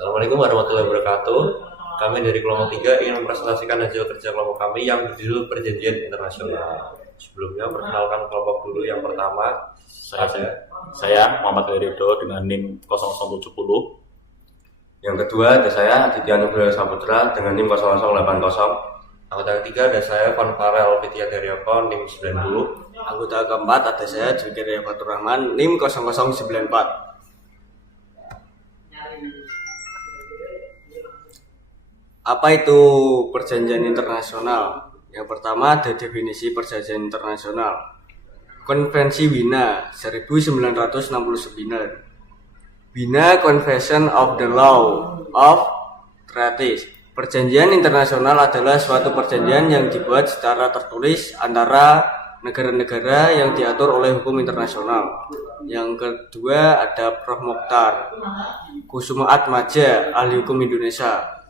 Assalamualaikum warahmatullahi wabarakatuh. Kami dari kelompok 3 ingin mempresentasikan hasil kerja kelompok kami yang berjudul Perjanjian Internasional. Sebelumnya perkenalkan kelompok dulu. Yang pertama Saya Muhammad Ridho dengan NIM 0070. Yang kedua ada saya Aditya Nugroho Saputra dengan NIM 0080. Anggota ketiga ada saya Van Farel Vidya Daryoko NIM 90. Anggota keempat ada saya Zulkifli Fatur Rahman NIM 0094. Apa itu perjanjian internasional? Yang pertama ada definisi perjanjian internasional. Konvensi Wina 1969. Wina Convention of the Law of Treaties. Perjanjian internasional adalah suatu perjanjian yang dibuat secara tertulis antara negara-negara yang diatur oleh hukum internasional. Yang kedua ada Prof. Mokhtar Kusumaatmadja, ahli hukum Indonesia.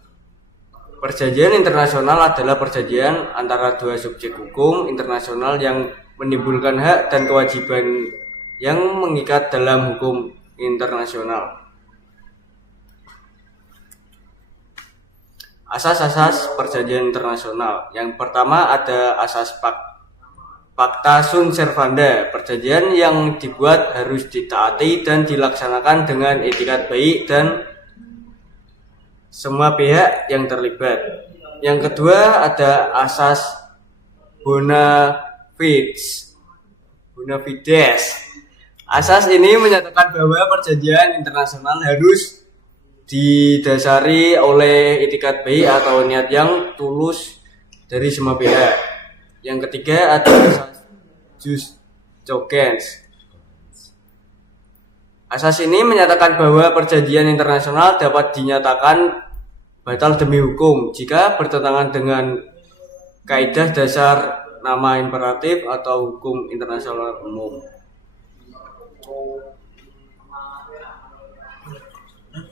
Perjanjian internasional adalah perjanjian antara dua subjek hukum internasional yang menimbulkan hak dan kewajiban yang mengikat dalam hukum internasional. Asas-asas perjanjian internasional. Yang pertama ada asas Pacta Sunt Servanda. Perjanjian yang dibuat harus ditaati dan dilaksanakan dengan etikat baik dan semua pihak yang terlibat. Yang kedua ada asas bona fides. Asas ini menyatakan bahwa perjanjian internasional harus didasari oleh itikat baik atau niat yang tulus dari semua pihak. Yang ketiga ada asas jus cogens. Asas ini menyatakan bahwa perjanjian internasional dapat dinyatakan batal demi hukum jika bertentangan dengan kaidah dasar nama imperatif atau hukum internasional umum.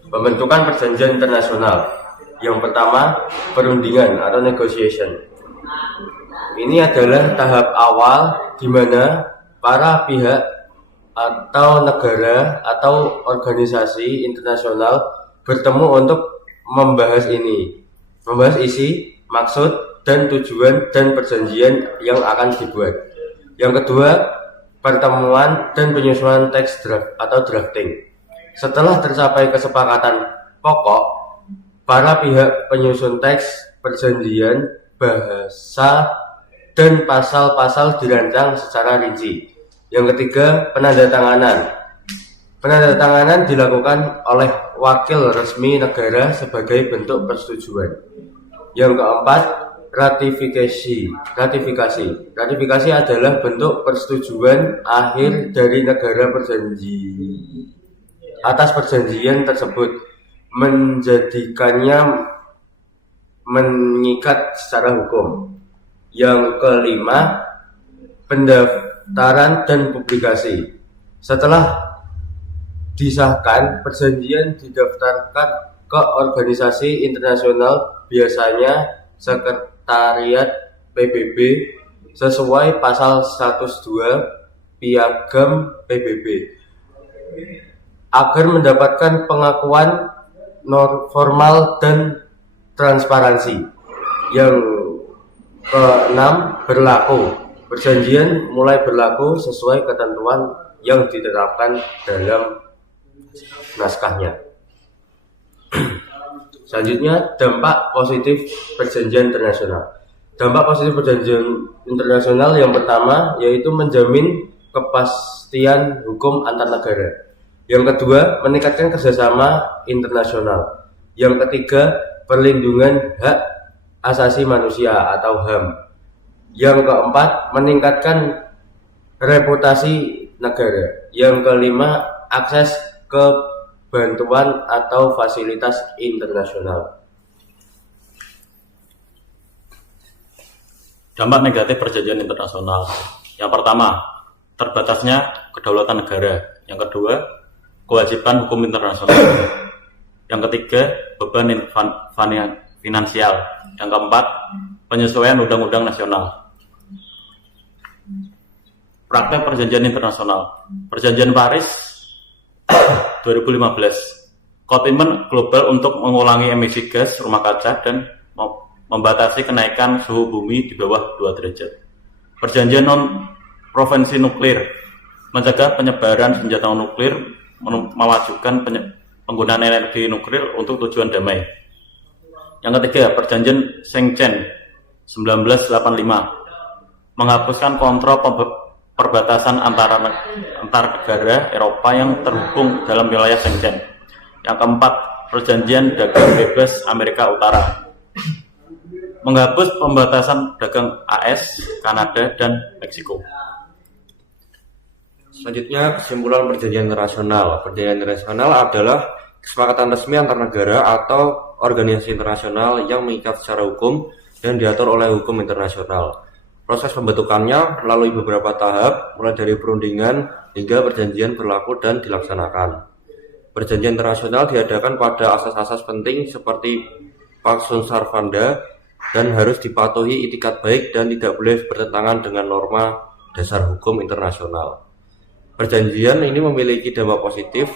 Pembentukan perjanjian internasional. Yang pertama, perundingan atau negotiation. Ini adalah tahap awal di mana para pihak atau negara atau organisasi internasional bertemu untuk membahas isi, maksud, dan tujuan dan perjanjian yang akan dibuat. Yang kedua, pertemuan dan penyusunan teks draft atau drafting. Setelah tercapai kesepakatan pokok, para pihak penyusun teks perjanjian, bahasa, dan pasal-pasal dirancang secara rinci. Yang ketiga, penandatanganan. Penandatanganan dilakukan oleh wakil resmi negara sebagai bentuk persetujuan. Yang keempat, ratifikasi. Ratifikasi adalah bentuk persetujuan akhir dari negara atas perjanjian tersebut, menjadikannya mengikat secara hukum. Yang kelima, pendaftaran dan publikasi. Setelah disahkan, perjanjian didaftarkan ke organisasi internasional, biasanya Sekretariat PBB sesuai pasal 102 Piagam PBB agar mendapatkan pengakuan formal dan transparansi. Yang keenam, berlaku. Perjanjian mulai berlaku sesuai ketentuan yang ditetapkan dalam naskahnya. Selanjutnya, dampak positif perjanjian internasional. Dampak positif perjanjian internasional yang pertama yaitu menjamin kepastian hukum antar negara. Yang kedua, meningkatkan kerjasama internasional. Yang ketiga, perlindungan hak asasi manusia atau HAM. Yang keempat, meningkatkan reputasi negara. Yang kelima, akses ke bantuan atau fasilitas internasional. Dampak negatif perjanjian internasional. Yang pertama, terbatasnya kedaulatan negara. Yang kedua, kewajiban hukum internasional. Yang ketiga, beban finansial. Yang keempat, penyesuaian undang-undang nasional. Praktek perjanjian internasional. Perjanjian Paris 2015 komitmen global untuk mengurangi emisi gas rumah kaca dan membatasi kenaikan suhu bumi di bawah 2 derajat. Perjanjian non-provensi nuklir mencegah penyebaran senjata nuklir, memajukan penggunaan energi nuklir untuk tujuan damai. Yang ketiga, perjanjian Schengen 1985 menghapuskan kontrol perbatasan antar negara Eropa yang terhubung dalam wilayah Schengen. Yang keempat, perjanjian dagang bebas Amerika Utara menghapus pembatasan dagang AS, Kanada, dan Meksiko. Selanjutnya, kesimpulan perjanjian internasional. Perjanjian internasional adalah kesepakatan resmi antar negara atau organisasi internasional yang mengikat secara hukum dan diatur oleh hukum internasional. Proses pembentukannya melalui beberapa tahap, mulai dari perundingan hingga perjanjian berlaku dan dilaksanakan. Perjanjian internasional diadakan pada asas-asas penting seperti Pax Sunt Servanda dan harus dipatuhi itikat baik dan tidak boleh bertentangan dengan norma dasar hukum internasional. Perjanjian ini memiliki dampak positif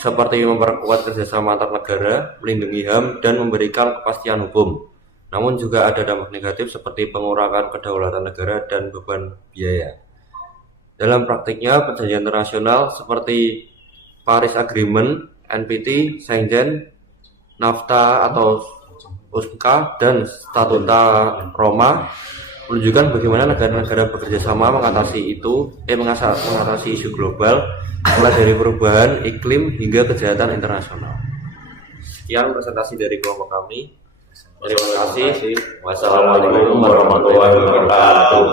seperti memperkuat kerjasama antar negara, melindungi HAM, dan memberikan kepastian hukum. Namun juga ada dampak negatif seperti pengurangan kedaulatan negara dan beban biaya. Dalam praktiknya, perjanjian internasional seperti Paris Agreement, NPT, Schengen, NAFTA atau UNCA, dan Statuta Roma menunjukkan bagaimana negara-negara bekerja sama mengatasi isu global, mulai dari perubahan iklim hingga kejahatan internasional. Sekian presentasi dari kelompok kami. Terima kasih. Wassalamualaikum warahmatullahi wabarakatuh.